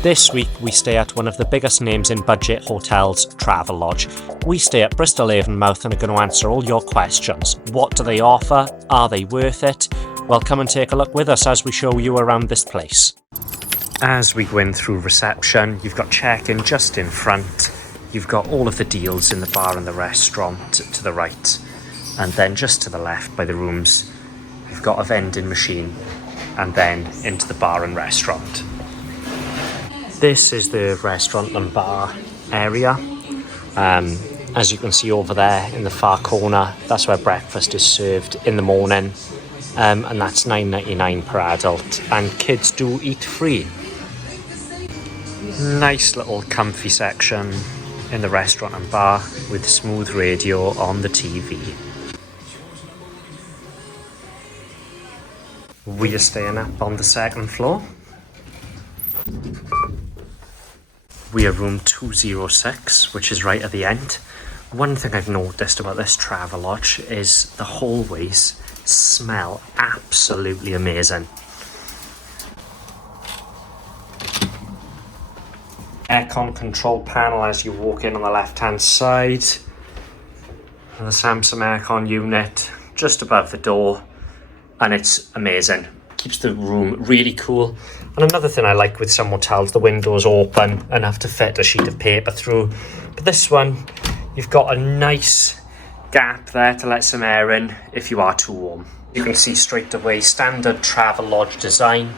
This week we stay at one of the biggest names in budget hotels, Travelodge. We stay at Bristol Avonmouth and are going to answer all your questions. What do they offer? Are they worth it? Well, come and take a look with us as we show you around this place. As we go in through reception, you've got check-in just in front. You've got all of the deals in the bar and the restaurant to the right. And then just to the left by the rooms, you've got a vending machine and then into the bar and restaurant. This is the restaurant and bar area. As you can see over there in the far corner, that's where breakfast is served in the morning. And that's $9.99 per adult. And kids do eat free. Nice little comfy section in the restaurant and bar with smooth radio on the TV. We are staying up on the second floor. We are room 206, which is right at the end. One thing I've noticed about this Travelodge is the hallways smell absolutely amazing. Aircon control panel as you walk in on the left hand side. And the Samsung aircon unit just above the door. And it's amazing. Keeps the room really cool. And another thing I like with some hotels, the windows open enough to fit a sheet of paper through. But this one, you've got a nice gap there to let some air in if you are too warm. You can see straight away standard Travelodge design.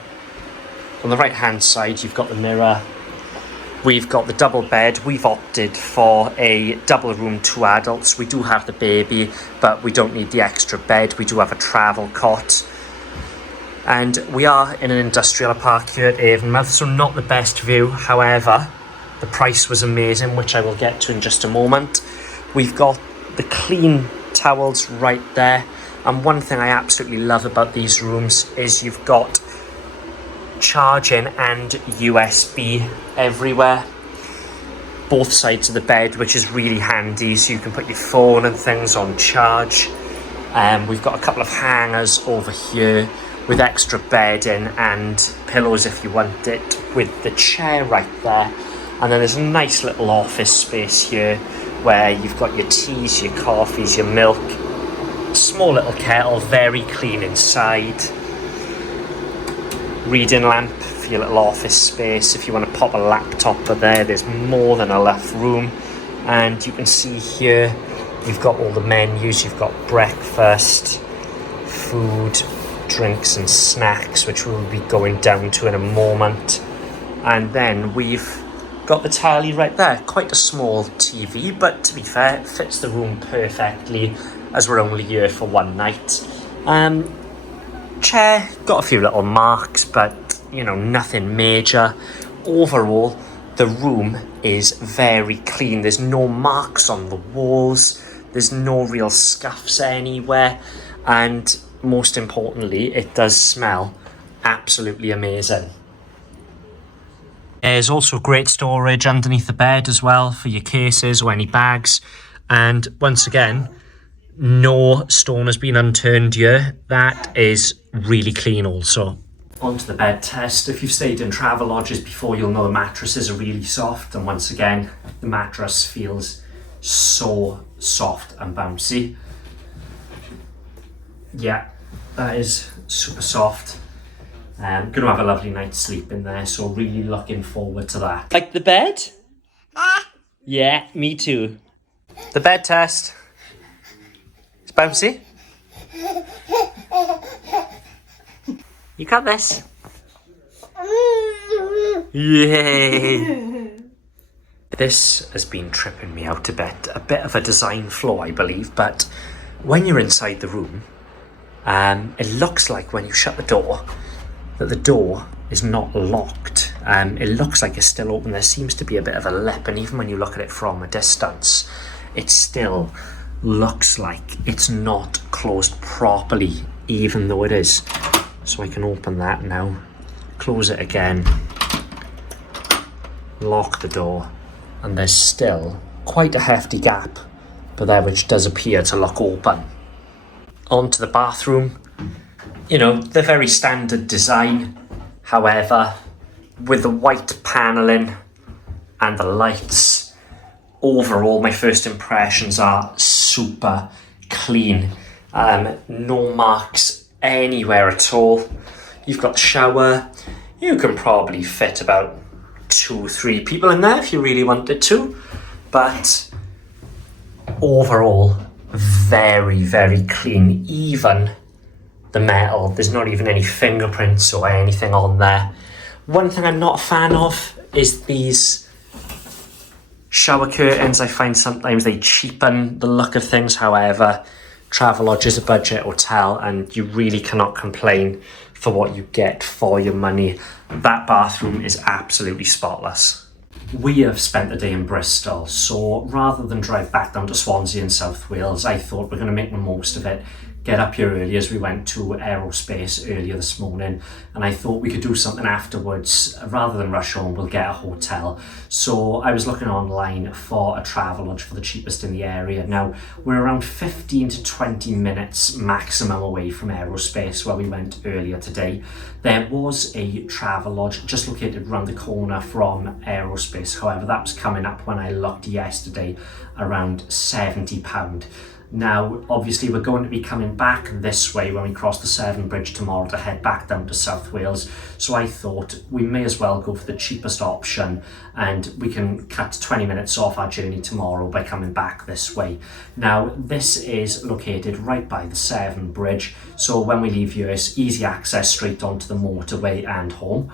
On the right hand side, you've got the mirror. We've got the double bed. We've opted for a double room, 2 adults. We do have the baby, but we don't need the extra bed. We do have a travel cot. And we are in an industrial park here at Avonmouth, so not the best view. However, the price was amazing, which I will get to in just a moment. We've got the clean towels right there. And one thing I absolutely love about these rooms is you've got charging and USB everywhere. Both sides of the bed, which is really handy, so you can put your phone and things on charge. We've got a couple of hangers over here with extra bedding and pillows if you want it, with the chair right there. And then there's a nice little office space here where you've got your teas, your coffees, your milk. Small little kettle, very clean inside. Reading lamp for your little office space. If you want to pop a laptop in there, there's more than enough room. And you can see here, you've got all the menus. You've got breakfast, food, drinks and snacks, which we'll be going down to in a moment. And then we've got the telly right there. Quite a small TV, but to be fair, it fits the room perfectly as we're only here for one night. Chair, got a few little marks, but you know, nothing major. Overall, the room is very clean. There's no marks on the walls. There's no real scuffs anywhere. And most importantly, it does smell absolutely amazing. There's also great storage underneath the bed as well for your cases or any bags. And once again, no stone has been unturned here. That is really clean also. Onto the bed test. If you've stayed in Travelodges before, you'll know the mattresses are really soft. And once again, the mattress feels so soft and bouncy. Yeah, that is super soft. Gonna have a lovely night's sleep in there, so really looking forward to that. Like the bed? Yeah, me too. The bed test. It's bouncy. You got this. Yay! This has been tripping me out a bit. A bit of a design flaw, I believe, but when you're inside the room, it looks like when you shut the door, that the door is not locked. It looks like it's still open. There seems to be a bit of a lip, and even when you look at it from a distance, it still looks like it's not closed properly, even though it is. So I can open that now, close it again, lock the door, and there's still quite a hefty gap, but there which does appear to lock open. Onto the bathroom. You know, the very standard design. However, with the white panelling and the lights, overall my first impressions are super clean. No marks anywhere at all. You've got the shower. You can probably fit about 2-3 people in there if you really wanted to, but overall very, very clean. Even the metal, there's not even any fingerprints or anything on there. One thing I'm not a fan of is these shower curtains. I find sometimes they cheapen the look of things. However, Travelodge is a budget hotel and you really cannot complain for what you get for your money. That bathroom is absolutely spotless. We have spent the day in Bristol, so rather than drive back down to Swansea in South Wales, I thought we're going to make the most of it. Get up here early, as we went to aerospace earlier this morning, and I thought we could do something afterwards. Rather than rush home, we'll get a hotel. So I was looking online for a Travelodge for the cheapest in the area. Now, we're around 15 to 20 minutes maximum away from aerospace, where we went earlier today. There was a Travelodge just located around the corner from aerospace. However, that was coming up when I looked yesterday around £70. Now, obviously, we're going to be coming back this way when we cross the Severn Bridge tomorrow to head back down to South Wales. So I thought we may as well go for the cheapest option, and we can cut 20 minutes off our journey tomorrow by coming back this way. Now, this is located right by the Severn Bridge. So when we leave here, it's easy access straight onto the motorway and home.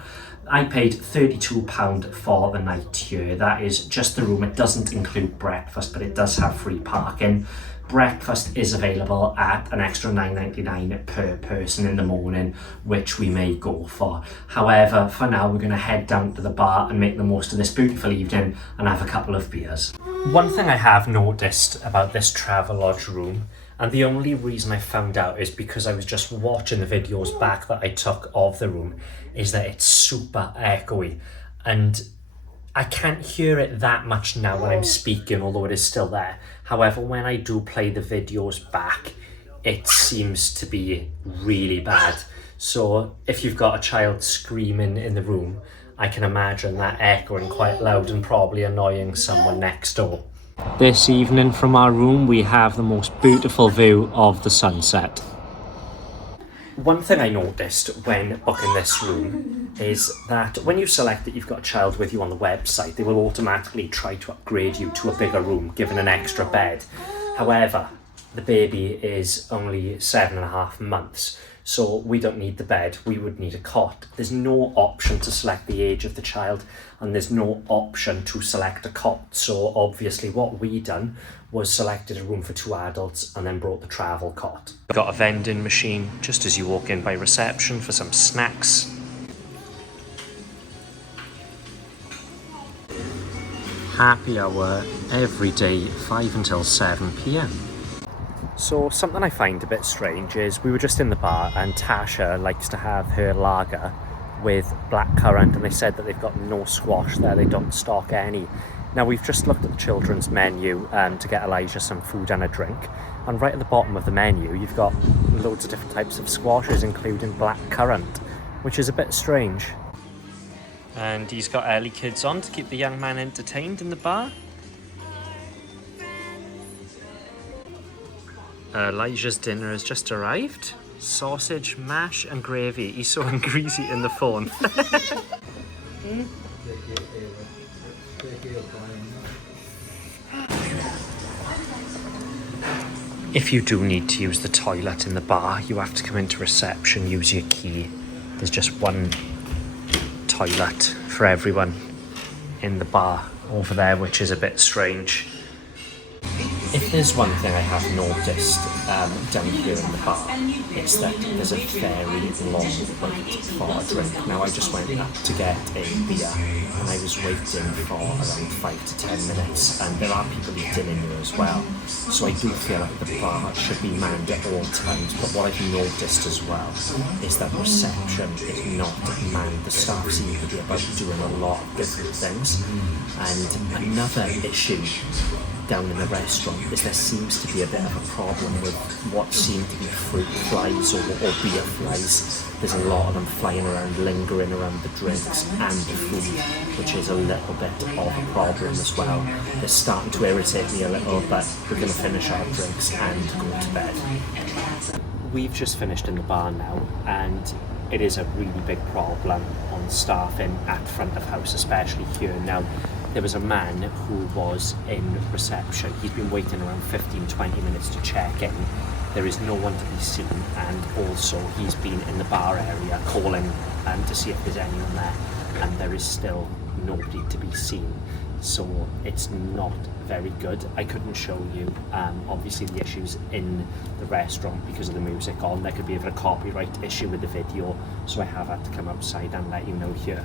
I paid £32 for the night here. That is just the room. It doesn't include breakfast, but it does have free parking. Breakfast is available at an extra $9.99 per person in the morning, which we may go for. However, for now, we're going to head down to the bar and make the most of this beautiful evening and have a couple of beers. One thing I have noticed about this Travelodge room, and the only reason I found out is because I was just watching the videos back that I took of the room, is that it's super echoey. And I can't hear it that much now when I'm speaking, although it is still there. However, when I do play the videos back, it seems to be really bad. So if you've got a child screaming in the room, I can imagine that echoing quite loud and probably annoying someone next door. This evening from our room, we have the most beautiful view of the sunset. One thing I noticed when booking this room is that when you select that you've got a child with you on the website, they will automatically try to upgrade you to a bigger room, given an extra bed. However, the baby is only 7.5 months, so we don't need the bed, we would need a cot. There's no option to select the age of the child, and there's no option to select a cot. So obviously what we done was selected a room for 2 adults and then brought the travel cot. Got a vending machine just as you walk in by reception for some snacks. Happy hour every day, 5 until 7 p.m. So something I find a bit strange is we were just in the bar and Tasha likes to have her lager with blackcurrant, and they said that they've got no squash there, they don't stock any. Now we've just looked at the children's menu to get Elijah some food and a drink, and right at the bottom of the menu you've got loads of different types of squashes including blackcurrant, which is a bit strange. And he's got early kids on to keep the young man entertained in the bar. Elijah's dinner has just arrived. Sausage, mash and gravy. He's so hungry he's eating the phone. If you do need to use the toilet in the bar, you have to come into reception, use your key. There's just one toilet for everyone in the bar over there, which is a bit strange. If there's one thing I have noticed down here in the bar, it's that there's a very long wait for a drink. Now I just went up to get a beer and I was waiting for around 5 to 10 minutes, and there are people eating in here as well. So I do feel like the bar should be manned at all times, but what I've noticed as well is that reception is not manned. The staff seem to be about doing a lot of different things. And another issue down in the restaurant is there seems to be a bit of a problem with what seem to be fruit flies or beer flies. There's a lot of them flying around, lingering around the drinks and the food, which is a little bit of a problem as well. They're starting to irritate me a little, but we're going to finish our drinks and go to bed. We've just finished in the bar now, and it is a really big problem on staffing at front of house, especially here. Now, there was a man who was in reception. He's been waiting around 15-20 minutes to check in. There is no one to be seen, and also he's been in the bar area calling to see if there's anyone there, and there is still nobody to be seen. So it's not very good. I couldn't show you obviously the issues in the restaurant because of the music on. There could be a bit of copyright issue with the video, so I have had to come outside and let you know here.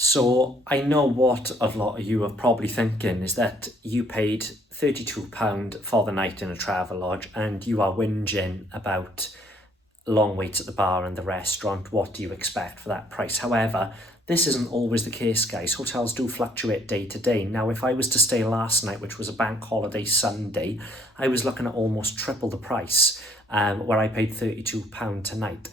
So I know what a lot of you are probably thinking is that you paid £32 for the night in a Travelodge and you are whinging about long waits at the bar and the restaurant. What do you expect for that price? However, this isn't always the case, guys. Hotels do fluctuate day to day. Now, if I was to stay last night, which was a bank holiday Sunday, I was looking at almost triple the price, where I paid £32 tonight.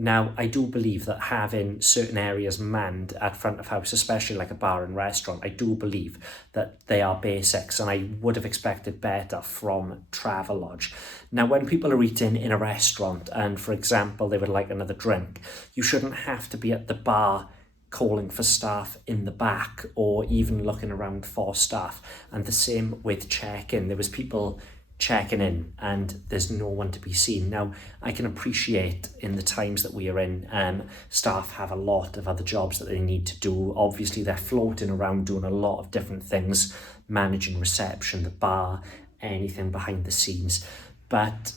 Now, I do believe that having certain areas manned at front of house, especially like a bar and restaurant, I do believe that they are basics, and I would have expected better from Travelodge. Now, when people are eating in a restaurant and, for example, they would like another drink, you shouldn't have to be at the bar calling for staff in the back or even looking around for staff. And the same with check-in. There was people checking in and there's no one to be seen. Now, I can appreciate in the times that we are in, staff have a lot of other jobs that they need to do. Obviously, they're floating around doing a lot of different things, managing reception, the bar, anything behind the scenes. But,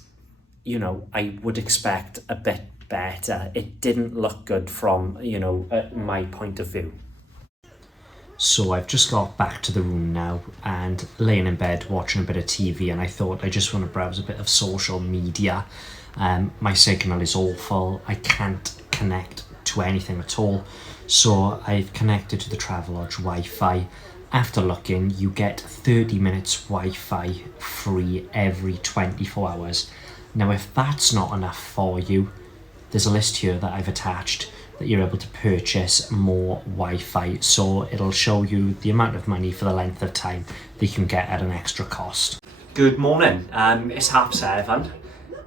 you know, I would expect a bit better. It didn't look good from, my point of view. So I've just got back to the room now and laying in bed watching a bit of TV, and I thought I just want to browse a bit of social media. My signal is awful. I can't connect to anything at all. So I've connected to the Travelodge Wi-Fi. After looking, you get 30 minutes Wi-Fi free every 24 hours. Now, if that's not enough for you, there's a list here that I've attached that you're able to purchase more Wi-Fi. So it'll show you the amount of money for the length of time that you can get at an extra cost. Good morning. It's 7:30.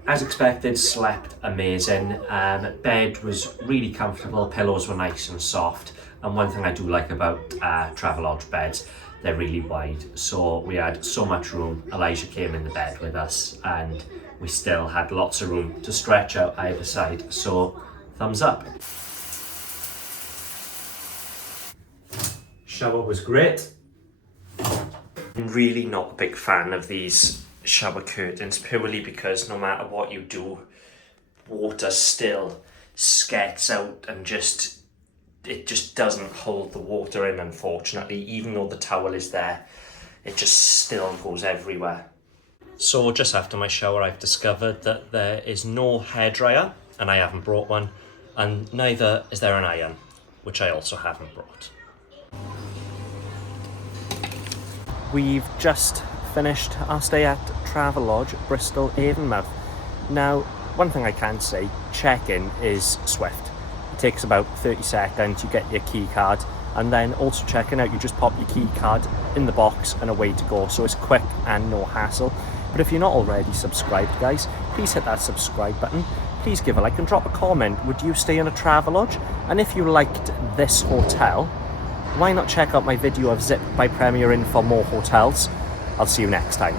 As expected, slept amazing. Bed was really comfortable. Pillows were nice and soft. And one thing I do like about Travelodge beds, they're really wide. So we had so much room. Elijah came in the bed with us and we still had lots of room to stretch out either side. So thumbs up. Shower was great. I'm really not a big fan of these shower curtains, purely because no matter what you do, water still skirts out and it just doesn't hold the water in, unfortunately. Even though the towel is there, it just still goes everywhere. So just after my shower, I've discovered that there is no hairdryer, and I haven't brought one, and neither is there an iron, which I also haven't brought. We've just finished our stay at Travelodge Bristol Avonmouth. Now, one thing I can say, check-in is swift. It takes about 30 seconds, you get your key card, and then also checking out, you just pop your key card in the box and away to go. So it's quick and no hassle. But if you're not already subscribed, guys, please hit that subscribe button. Please give a like and drop a comment. Would you stay in a Travelodge? And if you liked this hotel, why not check out my video of Zip by Premier Inn for more hotels? I'll see you next time.